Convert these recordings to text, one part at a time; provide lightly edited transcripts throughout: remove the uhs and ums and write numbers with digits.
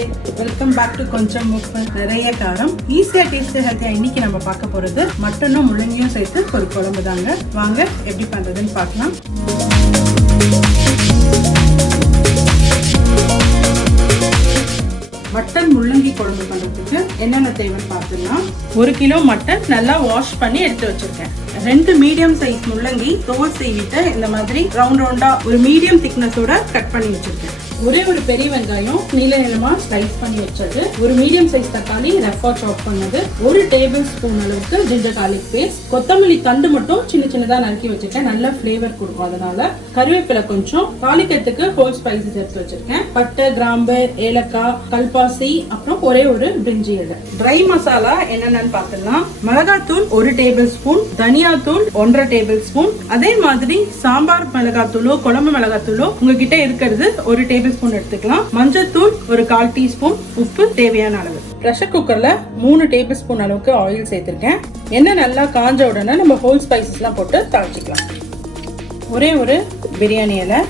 Hi, welcome back to Konjam Neraya Karam. Easy taste healthy இன்னைக்கு நம்ம பார்க்க போறது மட்டனும் முள்ளங்கியும் சேர்த்து ஒரு குழம்பு தாங்க. வாங்க எப்படி பண்றதுன்னு பார்க்கலாம். மட்டன் முள்ளங்கி குழம்பு பண்றதுக்கு என்னென்ன தேவைன்னு பார்த்துக்கலாம். 1 கிலோ மட்டன் நல்லா வாஷ் பண்ணி எடுத்து வச்சிருக்கேன். 2 மீடியம் சைஸ் முள்ளங்கி தோல் சீவிட்டு இந்த மாதிரி ரவுண்ட் ரவுண்டா ஒரு மீடியம் திக்னஸோட கட் பண்ணி வச்சிருக்கேன். ஒரே ஒரு பெரிய வெங்காயம் நீல நீளமா ஸ்லைஸ் பண்ணி வச்சது, ஒரு மீடியம் சைஸ் தக்காளி ரஃபா சாப் பண்ணது, 1 டேபிள் ஸ்பூன் அளவுக்கு ஜிஞ்சர் garlic பேஸ்ட், கொத்தமல்லி தண்டு மட்டும் சின்ன சின்னதா நறுக்கி வச்சிருக்கேன், நல்ல ஃப்ளேவர் கொடுக்கும். அதனால கருவேப்பிலை கொஞ்சம், தாளிக்கிறதுக்கு ஹோல் ஸ்பைசஸ் எடுத்து வச்சிருக்கேன், பட்டை, கிராம்பு, ஏலக்காய், கல்பாசி, அப்புறம் ஒரே ஒரு பிரிஞ்சி இலை. ட்ரை மசாலா என்னென்னு பார்த்துக்கலாம். மிளகாத்தூள் 1 டேபிள் ஸ்பூன், தனியாத்தூள் 1.5 டேபிள் ஸ்பூன், அதே மாதிரி சாம்பார் மிளகாத்தூளோ குழம்பு மிளகாத்தூளோ உங்ககிட்ட இருக்கிறது 1 டேபிள் ஸ்பூன் எடுத்துக்கலாம். மஞ்சள்தூள் ஒரு 1/4 டீஸ்பூன், உப்பு தேவையான அளவு. பிரஷர் குக்கர்ல 3 டேபிள் ஸ்பூன் அளவுக்கு ஆயில் சேர்த்திருக்கேன். எண்ணெய் நல்லா காஞ்ச உடனே நம்ம ஹோல் ஸ்பைசஸ் எல்லாம் போட்டு தாளிச்சுக்கலாம். ஒரே ஒரு பிரியாணி இலை,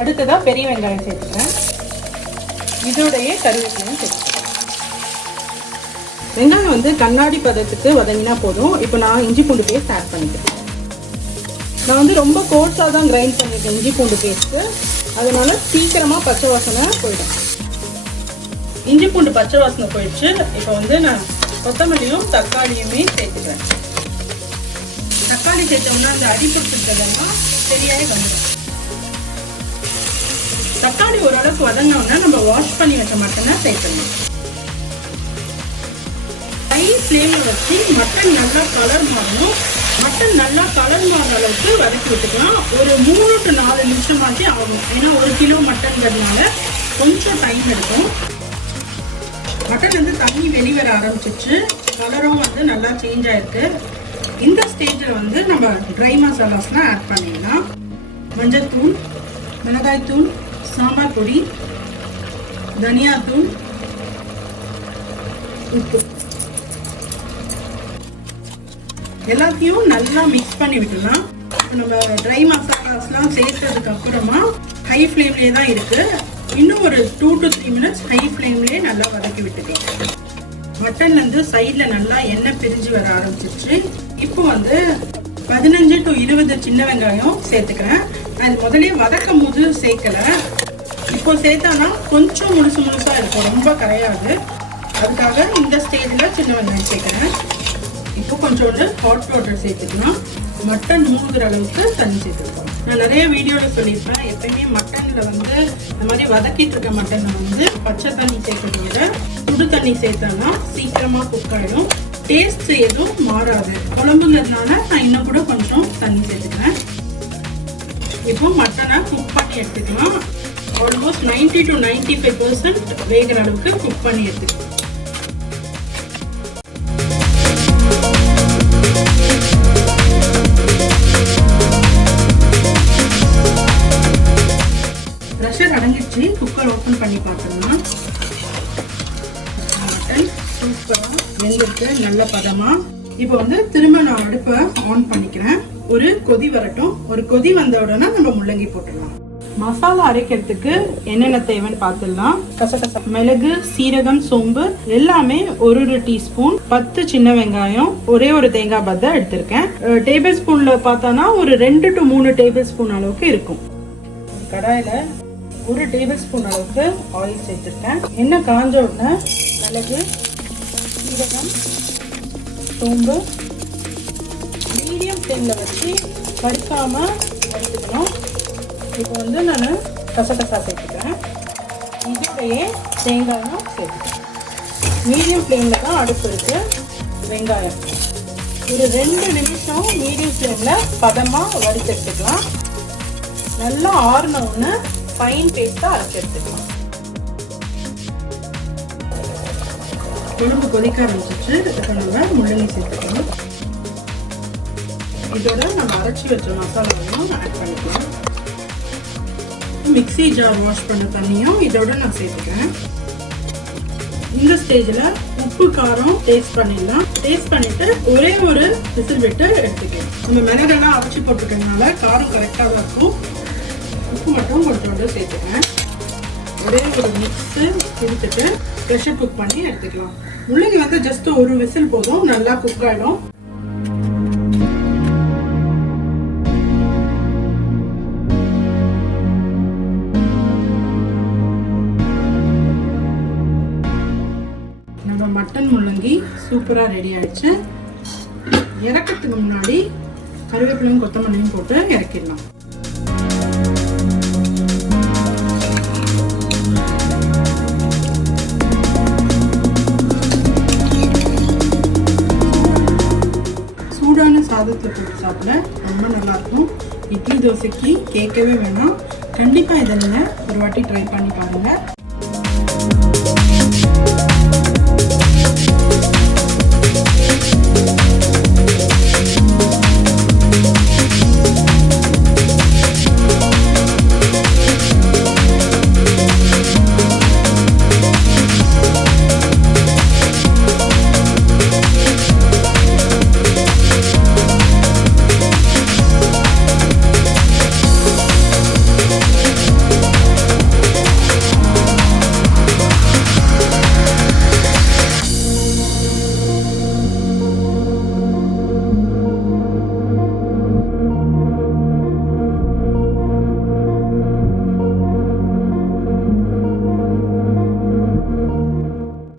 அடுத்ததா பெரிய வெங்காயம் சேர்த்துக்கிறேன், இதோடய கருவேப்பிலையும் சேர்த்துக்கிறேன். வெங்காயம் கண்ணாடி பதத்துக்கு வதங்கினா போதும். இப்போ நான் இஞ்சி பூண்டு பேஸ்ட் ஆட் பண்ணிக்கிறேன். நான் ரொம்ப கோர்ஸாக தான் கிரைண்ட் பண்ணியிருக்கேன் இஞ்சி பூண்டு பேஸ்ட்டு, அதனால சீக்கிரமாக பச்சை வாசனை போயிடும். இஞ்சி பூண்டு பச்சை வாசனை போயிடுச்சு. இப்போ நான் கொத்தமல்லியும் தக்காளியுமே சேர்த்துக்கிறேன். தக்காளி சேர்த்தோம்னா அந்த அடி பிடிச்சிருக்கிறதெல்லாம் சரியாகவே வந்துடும். தக்காளி ஓரளவுக்கு வதங்கினோம்னா நம்ம வாஷ் பண்ணி வச்ச மட்டனை சேர்க்கணும். ஹை ஃப்ளேமில் வச்சு மட்டன் நல்லா கலர் மாறணும். மட்டன் நல்லா கலர் மாறுற அளவுக்கு வதக்கி விட்டுக்கலாம். ஒரு 3 to 4 நிமிஷமாச்சு ஆகும். ஏன்னா 1 கிலோ மட்டன்கிறதுனால கொஞ்சம் டைம் எடுக்கும். மட்டன் தண்ணி வெளிவர ஆரம்பிச்சிச்சு, கலரும் நல்லா சேஞ்ச் ஆயிருக்கு. இந்த ஸ்டேஜில் நம்ம ட்ரை மசாலாஸ்லாம் ஆட் பண்ணிடலாம். மஞ்சள்தூள், மிளகாய்த்தூள், சாம்பார் பொடி, தனியாத்தூள், உப்பு எல்லாத்தையும் நல்லா மிக்ஸ் பண்ணி விட்டுலாம். நம்ம ட்ரை மசாலாஸ்லாம் சேர்த்ததுக்கு அப்புறமா ஹை ஃப்ளேம்லேயே தான் இருக்கு. இன்னும் ஒரு 2 to 3 மினிட்ஸ் ஹை ஃப்ளேம்லேயே நல்லா வதக்கி விட்டுக்கலாம். மட்டன்லேருந்து சைடில் நல்லா எண்ணெய் பிரிஞ்சு வர ஆரம்பிச்சிருச்சு. இப்போ 15 to 20 சின்ன வெங்காயம் சேர்த்துக்கிறேன். அது முதலே வதக்கும் போது சேர்க்கலை. இப்போ சேர்த்தானா கொஞ்சம் முழுசாக இருக்கும், ரொம்ப கரையாது. அதுக்காக இந்த ஸ்டேஜில் சின்ன வெங்காயம் சேர்க்குறேன். இப்போ கொஞ்சோண்டு ஹாட் வாட்டர் சேர்த்துக்கலாம். மட்டன் மூழ்கிற அளவுக்கு தண்ணி சேர்த்துக்கலாம். நான் நிறைய வீடியோவில் சொல்லியிருப்பேன், எப்பயுமே மட்டனில் இந்த மாதிரி வதக்கிட்டு இருக்க மட்டனை பச்சை தண்ணி சேர்க்கறத விட சுடு தண்ணி சேர்த்தோம்னா சீக்கிரமாக குக் ஆகிடும். டேஸ்ட் எதுவும் மாறாது. குழம்புங்கிறதுனால நான் இன்னும் கூட கொஞ்சம் தண்ணி சேர்த்துக்கிறேன். இப்போ மட்டனை குக் பண்ணி எடுத்துக்கலாம். ஆல்மோஸ்ட் 90 to 95% வேகிற அளவுக்கு குக் பண்ணி எடுத்துக்கலாம். ப்ரெஷர் அடங்கிடுச்சு. குக்கர் ஓப்பன் பண்ணி பார்த்தோம்னா மட்டன் சூப்பராக வெந்திருக்கு, நல்ல பதமாக. இப்போ திரும்ப நான் அடுப்பை ஆன் பண்ணிக்கிறேன். ஒரு கொதி வரட்டும். ஒரு கொதி வந்த உடனே நம்ம முள்ளங்கி போட்டுடலாம். மசாலா அரைக்கிறதுக்கு என்னென்ன தேவைன்னு பார்த்துடலாம். கசகசா, மிளகு, சீரகம், சோம்பு எல்லாமே 1 டீஸ்பூன், 10 சின்ன வெங்காயம், ஒரே ஒரு தேங்காய் பத்தை எடுத்திருக்கேன். டேபிள் ஸ்பூன்ல பார்த்தானா ஒரு 2 to 3 டேபிள் ஸ்பூன் அளவுக்கு இருக்கும். கடாயில 1 டேபிள் ஸ்பூன் அளவுக்கு ஆயில் சேர்த்துருக்கேன். எண்ணெய் காஞ்ச உடனே மிளகு, சீரகம், சோம்பு மீடியம் ஃப்ளேமில் வச்சு வறுக்காமல் வறுத்துக்கணும். இப்போ நான் கசகசா சேர்த்துக்கிறேன். இதோடையே தேங்காயும் சேர்த்துக்கிறேன். மீடியம் ஃப்ளேமில் தான் அடுப்பு இருக்குது. வெங்காயம் ஒரு 2 நிமிஷம் மீடியம் ஃப்ளேமில் பதமாக வறுத்து எடுத்துக்கலாம். நல்லா ஆறின உடனே ஃபைன் பேஸ்ட்டாக அரைச்சி எடுத்துக்கலாம். குழம்பு கொதிக்க ஆரம்பிச்சிச்சு. இப்போ நம்ம முள்ளங்கி சேர்த்துக்கலாம். இதோட நம்ம அரைச்சி வச்ச மசாலாவையும் ஆட் பண்ணிக்கலாம். மிக்ஸி ஜார் வாஷ் பண்ண தண்ணியும் இதோட நான் சேர்த்துக்கிறேன். இந்த ஸ்டேஜில் உப்பு காரம் டேஸ்ட் பண்ணிடலாம். டேஸ்ட் பண்ணிட்டு ஒரே ஒரு விசில் விட்டு எடுத்துக்கலாம். நம்ம மிளகெல்லாம் அரைச்சி போட்டுக்கிறதுனால காரம் கரெக்டாக தான் இருக்கும். உப்பு மட்டும் கொஞ்சோண்டு சேர்த்துக்கிறேன். ஒரே ஒரு மிக்ஸு கொடுத்துட்டு ப்ரெஷர் குக் பண்ணி எடுத்துக்கலாம். முள்ளங்கி வந்து ஜஸ்ட் ஒரு விசில் போதும், நல்லா குக் ஆகிடும். நம்ம மட்டன் முள்ளங்கி சூப்பராக ரெடி ஆயிடுச்சு. இறக்கிறதுக்கு முன்னாடி கருவேப்பிலையும் கொத்தமல்லியும் போட்டு இறக்கிடலாம். சூடான சாதத்தில் போட்டு சாப்பிட ரொம்ப நல்லாயிருக்கும். இட்லி தோசைக்கு கேட்கவே வேணாம். கண்டிப்பாக இதை நீங்கள் ஒரு வாட்டி ட்ரை பண்ணி பாருங்கள்.